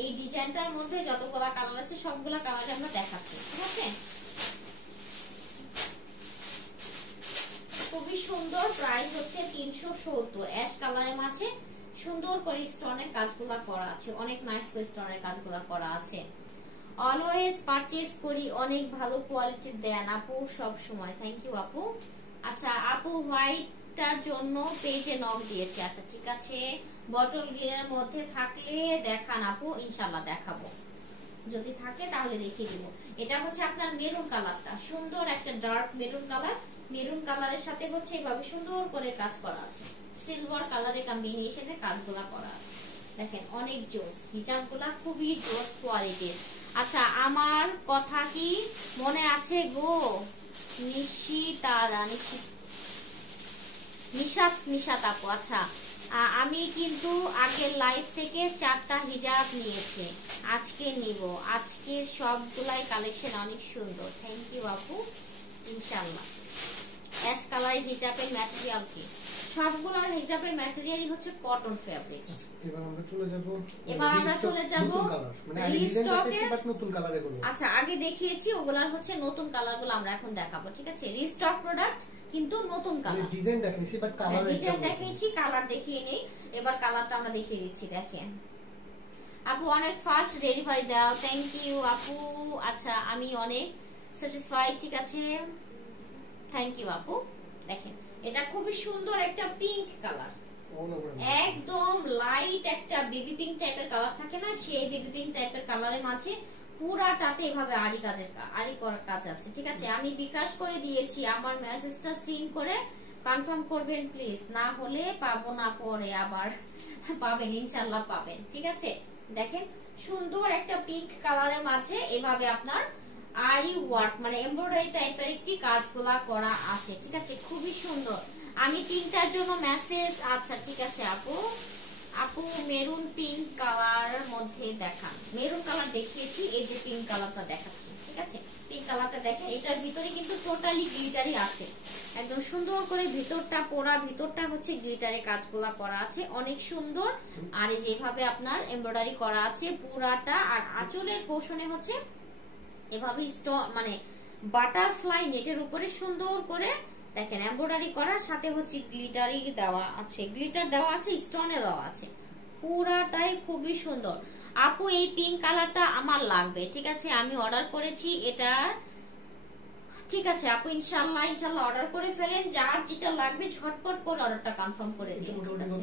এই ডিজাইনটার মধ্যে যতগুলা কালার আছে সবগুলা কালার আমরা দেখাচ্ছি। ঠিক আছে, খুবই সুন্দর। প্রাইস হচ্ছে 370। অ্যাশ কালারের মাঝে সুন্দর করে স্টোনের কাজগুলা করা আছে, অনেক নাইস করে স্টোনের কাজগুলা করা আছে। অলওয়েজ পারচেজ করি, অনেক ভালো কোয়ালিটির দেন আপু সব সময়। থ্যাংক ইউ আপু। আচ্ছা আপু, হোয়াইটটার জন্য পেজে নক দিয়েছি। আচ্ছা ঠিক আছে, বটল গ্রিনের মধ্যে থাকলে দেখান আপু, ইনশাআল্লাহ দেখাবো, যদি থাকে তাহলে দেখিয়ে দিব। এটা হচ্ছে আপনার মেরুন কালারটা, সুন্দর একটা ডার্ক মেরুন কালার। মেরুন কালারের সাথে হচ্ছে এইভাবে সুন্দর করে কাজ করা আছে, সিলভার কালারের কম্বিনেশনে কাজগুলা করা আছে। দেখেন অনেক জোস, হিজাবগুলা খুবই জোস কোয়ালিটির। আচ্ছা, আমার কথা কি মনে আছে গো নিশাত আপু? আচ্ছা, আমি কিন্তু আগের লাইভ থেকে 4টা হিজাব নিয়েছি, আজকে নিব। আজকে সবগুলাই কালেকশন অনেক সুন্দর। থ্যাংক ইউ আপু, ইনশাআল্লাহ। অ্যাশ কালার হিজাবের ম্যাটেরিয়াল কি? সবগুলোর হিজাবের ম্যাটেরিয়ালই হচ্ছে কটন ফেব্রিক। এবার আমরা চলে যাব মানে নতুন কালার এগুলো। আচ্ছা, আগে দেখিয়েছি ওগুলার হচ্ছে নতুন কালারগুলো আমরা এখন দেখাবো। ঠিক আছে, রিস্টক প্রোডাক্ট কিন্তু নতুন কালার। ডিজাইন দেখিয়েছি বাট কালার ডিজাইন দেখিয়েছি, কালার দেখিয়ে নেই। এবার কালারটা আমরা দেখিয়ে দিচ্ছি। দেখেন আপু, অনেক ফাস্ট ডেলিভারি দাও। থ্যাংক ইউ আপু। আচ্ছা, আমি অনেক স্যাটিসফাইড। ঠিক আছে, থ্যাংক ইউ আপু। দেখেন এটা খুবই সুন্দর একটা পিঙ্ক কালার, একদম লাইট একটা বেবি পিঙ্ক টাইপের কালার থাকে না, সেই বেবি পিঙ্ক টাইপের কালারের মাঝে পুরাটাতে এভাবে আরি করার কাজ আছে। ঠিক আছে, আমি বিকাশ করে দিয়েছি, আমার মেসেজটা সিন করে কনফার্ম করবেন প্লিজ, না হলে পাবো না, পরে আবার পাবেন, ইনশাআল্লাহ পাবেন। ঠিক আছে, দেখেন সুন্দর একটা পিঙ্ক কালারের মাঝে এভাবে আপনার আরি ওয়ার্ক মানে এমব্রয়ডারি টাইপের একটি কাজগুলা করা আছে। ঠিক আছে, খুবই সুন্দর। আমি 3টার জন্য মেসেজ, আচ্ছা ঠিক আছে আপু, আপু মেরুন পিঙ্ক কালার মধ্যে দেখান। মেরুন কালার দেখিয়েছি, এই যে পিঙ্ক কালারটা দেখাচ্ছি, ঠিক আছে? পিঙ্ক কালারটা দেখেন, এটার ভিতরে কিন্তু টোটালি গ্লিটারই আছে, একদম সুন্দর করে ভিতরটা পোড়া, ভিতরটা হচ্ছে গ্লিটারে কাজগুলা করা আছে, অনেক সুন্দর। আর এই যেভাবে আপনার এমব্রয়ডারি করা আছে পুরাটা, আর আঁচলের পোর্শনে হচ্ছে এভাবে মানে বাটারফ্লাই নেটের উপরে সুন্দর করে দেখেন এমব্রয়ডারি করার সাথে হচ্ছে গ্লিটারই দেওয়া আছে, গ্লিটার দেওয়া আছে, স্টোনে দেওয়া আছে, পুরাটাই খুবই সুন্দর। আপু এই পিঙ্ক কালারটা আমার লাগবে, ঠিক আছে? আমি অর্ডার করেছি এটা, ঠিক আছে আপু? ইনশাআল্লাহ ইনশাআল্লাহ অর্ডার করে ফেলেন, যার যেটা লাগবে ঝটপট করে অর্ডারটা কনফার্ম করে দিন, ঠিক আছে?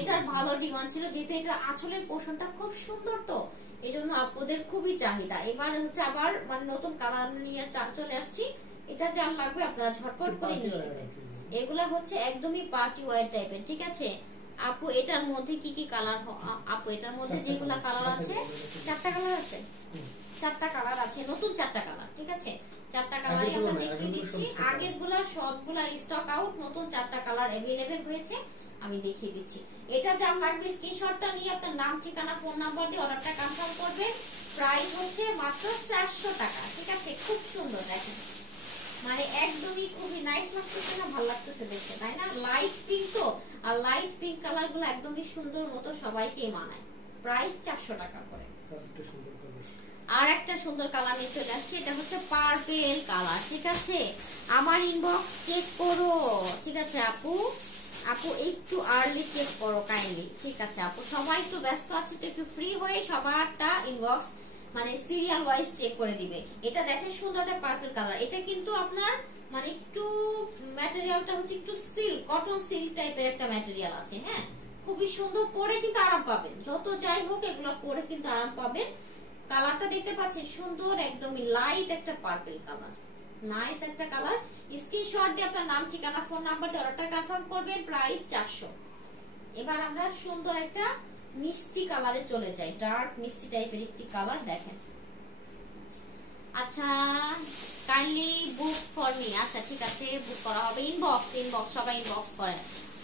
এটার ভালো ডিমান্ড ছিল, যেহেতু এটা আঁচলের পোর্শনটা খুব সুন্দর, তো এইজন্য আপুদের খুবই চাহিদা। এবার হচ্ছে আবার মানে নতুন কালার নিয়ে চলে আসছি, এটা যার লাগবে আপনারা ঝটপট করে নিয়ে নেবেন। এগুলা হচ্ছে একদমই পার্টি ওয়্যার টাইপের, ঠিক আছে আপু? এটার মধ্যে কি কি কালার আপু? এটার মধ্যে যেগুলা কালার আছে, 4টা কালার আছে, 4টা কালার আছে, নতুন 4টা কালার, ঠিক আছে? 4টা কালারই আমরা দেখিয়ে দিচ্ছি। আগের গুলা সবগুলা স্টক আউট, নতুন 4টা কালার अवेलेबल হয়েছে, আমি দেখিয়ে দিচ্ছি। এটা যার লাগবে স্ক্রিনশটটা নিয়ে আপনার নাম, ঠিকানা, ফোন নাম্বার দিয়ে অর্ডারটা কনফার্ম করবেন। প্রাইস হচ্ছে মাত্র 400 টাকা, ঠিক আছে? খুব সুন্দর দেখেন, মানে একদমই খুবই নাইস লাগতেছে না? ভালো লাগতেছে দেখতে, তাই না? লাইট পিঙ্ক তো, আর লাইট পিঙ্ক কালার গুলো একদমই সুন্দর মতো সবাইকে মানায়। প্রাইস 400 টাকা করে। আর একটা সুন্দর কালার নিয়ে চলে আসছে, এটা হচ্ছে পার্পেল কালার, ঠিক আছে? আমার ইনবক্স চেক করো, ঠিক আছে আপু? আপু একটু আর্লি চেক করো কাইন্ডলি, ঠিক আছে আপু? সবাই একটু ব্যস্ত আছে, তো একটু ফ্রি হয়ে সবারটা ইনবক্স মানে সিরিয়াল ওয়াইজ চেক করে দিবে। এটা দেখেন সুন্দর একটা পার্পল কালার, এটা কিন্তু আপনার মানে একটু ম্যাটেরিয়ালটা হচ্ছে একটু সিল্ক, কটন সিল্ক টাইপের একটা ম্যাটেরিয়াল আছে, হ্যাঁ? খুবই সুন্দর, পরে কিন্তু আরাম পাবেন, যত যাই হোক এগুলো পরে কিন্তু আরাম পাবেন। কালারটা দেখতে পাচ্ছেন সুন্দর, একদমই লাইট একটা পার্পল কালার, নাইস একটা কালার। স্ক্রিনশট দিয়ে আপনার নাম, ঠিকানা, ফোন নাম্বার দিয়ে অর্ডারটা কনফার্ম করবেন। প্রাইস 400। এবার আমরা সুন্দর একটা মিষ্টি কালারে চলে যাই, ডার্ক মিষ্টি টাইপের একটি কালার দেখেন। আচ্ছা কাইন্ডলি বুক ফর মি, আচ্ছা ঠিক আছে বুক করা হবে। ইনবক্স সবাই ইনবক্স করেন।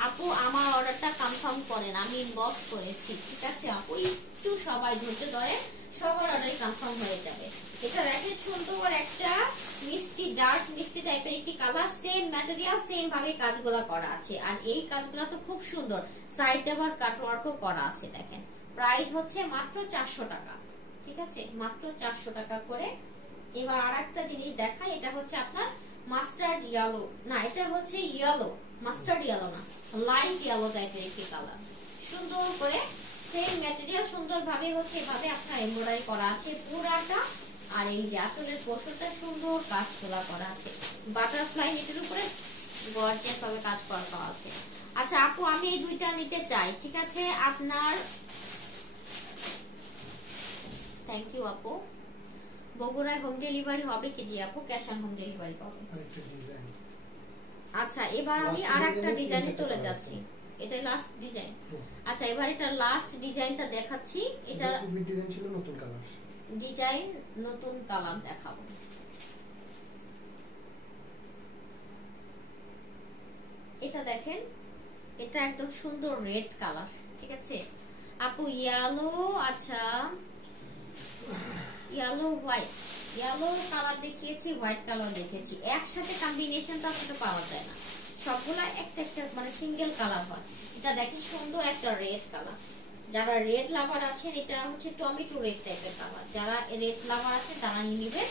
আপু আমার অর্ডারটা কনফার্ম করেন, আমি ইনবক্স করেছি, ঠিক আছে আপু? একটু সবাই ধৈর্য ধরে, সবার অর্ডারই কনফার্ম হয়ে যাবে। এটা দেখেন সুন্দর একটা মিষ্টি, ডার্ক মিষ্টি টাইপের একটি কালার, সেম ম্যাটেরিয়াল, সেম ভাবে কাজগুলো করা আছে, আর এই কাজগুলো তো খুব সুন্দর, সাইডে আবার কাটওয়ার্কও করা আছে দেখেন। প্রাইস হচ্ছে মাত্র 400 টাকা, ঠিক আছে? মাত্র 400 টাকা করে। এবার আরেকটা জিনিস দেখাই, এটা হচ্ছে আপনার মাস্টার্ড ইয়েলো, না এটা হচ্ছে ইয়েলো, মাস্টার্ড ইয়েলো না, লাইট ইয়েলো টাইপের একটি কালার, সুন্দর করে সেম ম্যাটেরিয়াল, সুন্দর ভাবে হচ্ছে এভাবে আপনার এমব্রয়ডারি করা আছে পুরাটা, আর এই যে আঁচলের পোর্শনটা সুন্দর কাজ তোলা করা আছে, বাটারফ্লাই নেটের উপরে গর্জিয়াস ভাবে কাজ করা আছে। আচ্ছা আপু আমি এই দুইটা নিতে চাই, ঠিক আছে আপনার? থ্যাংক ইউ আপু। বগুড়ায় হোম ডেলিভারি হবে কি? জি আপু, ক্যাশ অন হোম ডেলিভারি পাবেন। আচ্ছা এবার আমি আরেকটা ডিজাইনে চলে যাচ্ছি, এটা লাস্ট ডিজাইন। আচ্ছা এবার এটা লাস্ট ডিজাইনটা দেখাচ্ছি, এটা ডিজাইন ছিল নতুন কালার, ডিজাইন নতুন কালার দেখাবো। এটা দেখেন, এটা একদম সুন্দর রেড কালার, ঠিক আছে আপু? ইয়েলো, আচ্ছা ইয়েলো হোয়াইট, ইয়েলো কালার দেখিয়েছি, হোয়াইট কালার দেখিয়েছি, একসাথে কম্বিনেশনটা আসলে পাওয়া যায় না, সবগুলা একটা একটা মানে সিঙ্গেল কালার হয়। এটা দেখেন সুন্দর একটা রেড কালার, যারা রেড লাভার আছেন, এটা হচ্ছে টমেটো রেড টাইপের কালার, যারা রেড লাভার আছেন তারা নিয়ে নেবেন।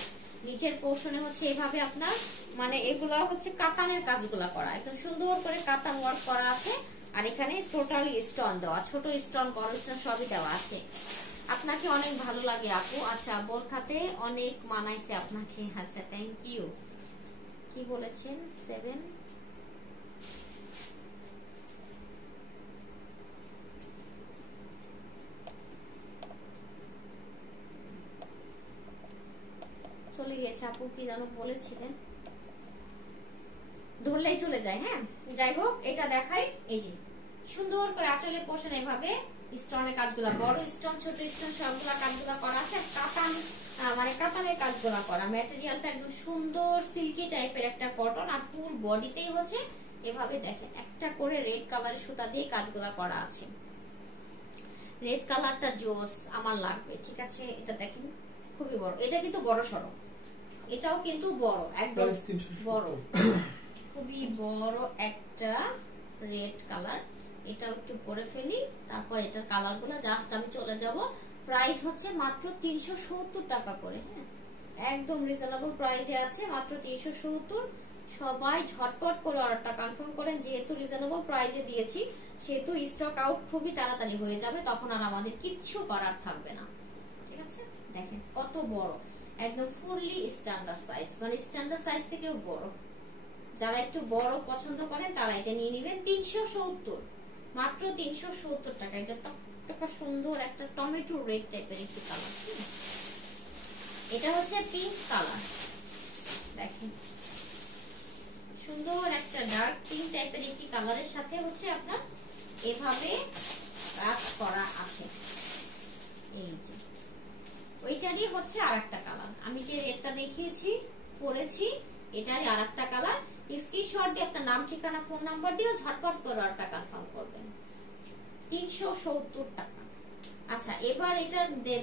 নিচের পোর্শনে হচ্ছে এইভাবে আপনার মানে এগুলা হচ্ছে কাতানের কাজগুলা করা, একদম সুন্দর করে কাতান ওয়ার্ক করা আছে, আর এখানে টোটালি স্টোন দেওয়া, ছোট স্টোন বড় স্টোন সবই দেওয়া আছে। আপনাকে অনেক ভালো লাগে আপু, আচ্ছা বোরখাতে অনেক মানাইছে আপনাকে, আচ্ছা থ্যাংক ইউ। কি বলেছেন 7? চলে গেছে আপু, কি জানো বলেছিলেন, ধরলেই চলে যায়। হ্যাঁ যাই হোক, এটা দেখাই, এই যে সুন্দর করে আঁচলের পোর্শন এভাবে স্টোনের কাজগুলা, বড় স্টোন ছোট স্টোন সবগুলা কাজগুলা করা আছে, কাতান মানে কাতানের কাজগুলা করা, ম্যাটেরিয়ালটা একদম সুন্দর সিল্কি টাইপের একটা কটন, আর ফুল বডিতেই হচ্ছে এভাবে দেখেন একটা করে রেড কালারের সুতা দিয়ে কাজগুলা করা আছে। রেড কালারটা জোস আমার লাগবে, ঠিক আছে। এটা দেখেন খুবই বড়, এটা কিন্তু বড় সরো, এটাও কিন্তু বড়, একদম বড়, খুবই বড় একটা রেড কালার। এটা একটু পরে ফেলি, তারপর এটার কালার গুলো জাস্ট আমি চলে যাব। প্রাইস হচ্ছে মাত্র 370 টাকা করে, হ্যাঁ একদম রিজনেবল প্রাইসে আছে, মাত্র 370। সবাই ঝটপট করে অর্ডারটা কনফার্ম করেন, যেহেতু রিজনেবল প্রাইসে দিয়েছি সেহেতু স্টক আউট খুবই তাড়াতাড়ি হয়ে যাবে, তখন আর আমাদের কিচ্ছু করার থাকবে না, ঠিক আছে। দেখেন কত বড়, একদম ফুললি স্ট্যান্ডার্ড সাইজ, মানে স্ট্যান্ডার্ড সাইজ থেকেও বড়। যারা একটু বড় পছন্দ করেন তারা এটা নিয়ে নেবেন। 370, মাত্র 370 টাকা। এটা টাকা সুন্দর একটা টমেটো রেড টাইপের একটি কালার, এটা হচ্ছে পিঙ্ক কালার। দেখেন সুন্দর একটা ডার্ক পিঙ্ক টাইপের একটি কালারের সাথে হচ্ছে আপনার এভাবে কাজ করা আছে। এই যে ওইটারই হচ্ছে আরেকটা কালার, আমি যে রেডটা দেখিয়েছি পরেছি এটারই আরেকটা কালার। স্ক্রিনশট দিয়ে আপনার নাম, ঠিকানা, ফোন নাম্বার দিয়ে ঝটপট করে অর্ডারটা কনফার্ম করবেন। 370 টাকা। আচ্ছা এবার এটা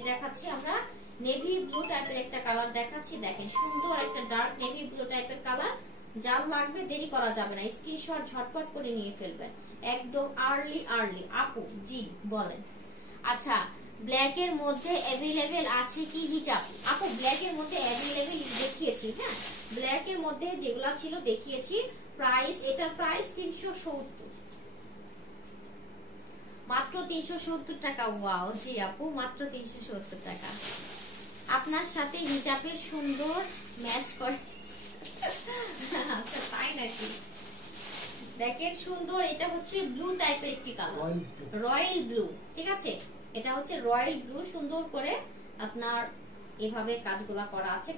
দেখাচ্ছি আমরা নেভি ব্লু টাইপের একটা কালার দেখাচ্ছি। দেখেন সুন্দর একটা ডার্ক নেভি ব্লু টাইপের কালার, যার লাগবে দেরি করা যাবে না, স্ক্রিনশট ঝটপট করে নিয়ে ফেলবেন, একদম আর্লি আপু জি বলেন। আচ্ছা ব্ল্যাক এর মধ্যে अवेलेबल আছে কি হিজাব? আপু ব্ল্যাক এর মধ্যে अवेलेबल দেখিয়েছি, হ্যাঁ ব্ল্যাক এর মধ্যে যেগুলা ছিল দেখিয়েছি। প্রাইস, এটার প্রাইস 370, মাত্র 370 টাকা। ওয়াও জি আপু মাত্র 370 টাকা। আপনার সাথে হিজাবের সুন্দর ম্যাচ করে। আচ্ছা তাই নাকি? দেখেন সুন্দর, এটা হচ্ছে ব্লু টাইপের একটি কালার, রয়্যাল ব্লু, ঠিক আছে। এটা হচ্ছে রয়্যাল ব্লু, সুন্দর করে আপনার এভাবে কাজগুলা করা আছে,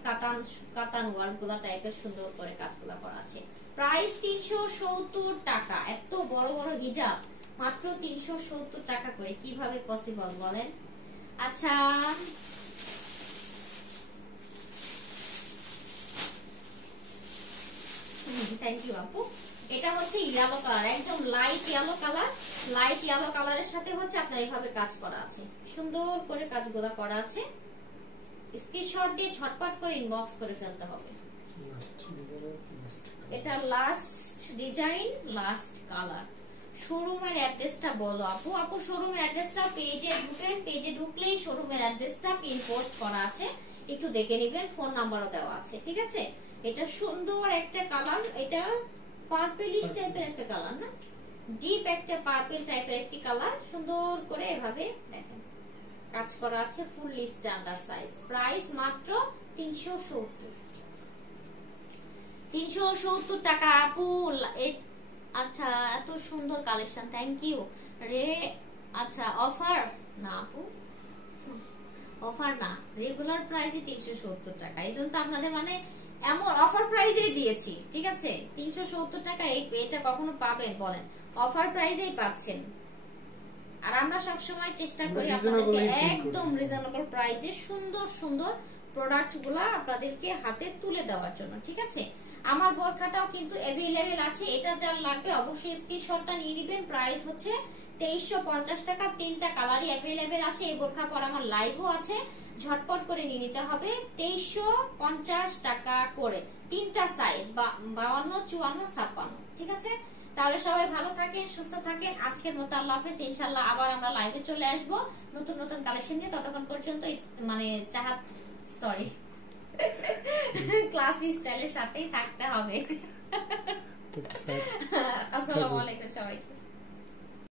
কাতান ওয়ার্ক গুলা টাইপের সুন্দর করে কাজগুলা করা আছে। প্রাইস 370 টাকা। এত বড় বড় হিজাব মাত্র 370 টাকা করে, কিভাবে পসিবল বলেন? আচ্ছা থ্যাংক ইউ আপু। এটা হচ্ছে ইয়েলো কালার, একদম light yellow colour. Light yellow কালারের সাথে হচ্ছে আপনার এইভাবে কাজ করা আছে, সুন্দর করে কাজগুলো করা আছে। স্ক্রিনশট দিয়ে ঝটপট করে ইনবক্স করে ফেলতে হবে। এটা লাস্ট ডিজাইন, লাস্ট কালার। শোরুমের অ্যাড্রেসটা বলো আপু। আপু শোরুমের অ্যাড্রেসটা পেজে ঢুকেন, পেজে ঢুকলেই শোরুমের অ্যাড্রেসটা পিন পোস্ট করা আছে, একটু দেখে নেবেন, ফোন নাম্বারও দেওয়া আছে, ঠিক আছে। এটা সুন্দর একটা কালার, এটা পার্পলিশ টাইপের একটা কালার, না ডিপ একটা পার্পল টাইপের একটি কালার। সুন্দর করে এভাবে দেখেন কাজ করা আছে, ফুললি স্ট্যান্ডার্ড সাইজ। প্রাইস মাত্র 370 টাকা আপু। আচ্ছা এত সুন্দর কালেকশন, থ্যাংক ইউ রে। আচ্ছা অফার না আপু, অফার না, রেগুলার প্রাইসই 370 টাকা, এই জন্য তো আপনাদের মানে এমন অফার প্রাইজেই দিয়েছি, ঠিক আছে। 370 টাকা এটা কখনো পাবেন বলেন? অফার প্রাইজেই পাচ্ছেন। আর আমরা সব সময় চেষ্টা করি আপনাদেরকে একদম রিজনেবল প্রাইজে সুন্দর সুন্দর প্রোডাক্টগুলো আপনাদেরকে হাতে তুলে দেওয়ার জন্য, ঠিক আছে। আমার বোরখাটাও কিন্তু अवेलेबल আছে, এটা যার লাগবে অবশ্যই স্ক্রিনশটটা নিয়ে নেবেন। প্রাইস হচ্ছে 2350 টাকা। 3টা কালারই अवेलेबल আছে। এই বোরখা পর আমার লাইভও আছে, ঝটপট করে নিয়ে নিতে হবে। 2350 টাকা করে, 3টা সাইজ, 52, 54, 56, ঠিক আছে। তাহলে সবাই ভালো থাকেন, সুস্থ থাকেন। আজকের মতো আল্লাহ হাফেজ। ইনশাআল্লাহ আবার আমরা লাইভে চলে আসব নতুন নতুন কালেকশন নিয়ে। ততক্ষণ পর্যন্ত মানে ক্লাসি স্টাইলের সাথেই থাকতে হবে। আসসালামু আলাইকুম সবাইকে।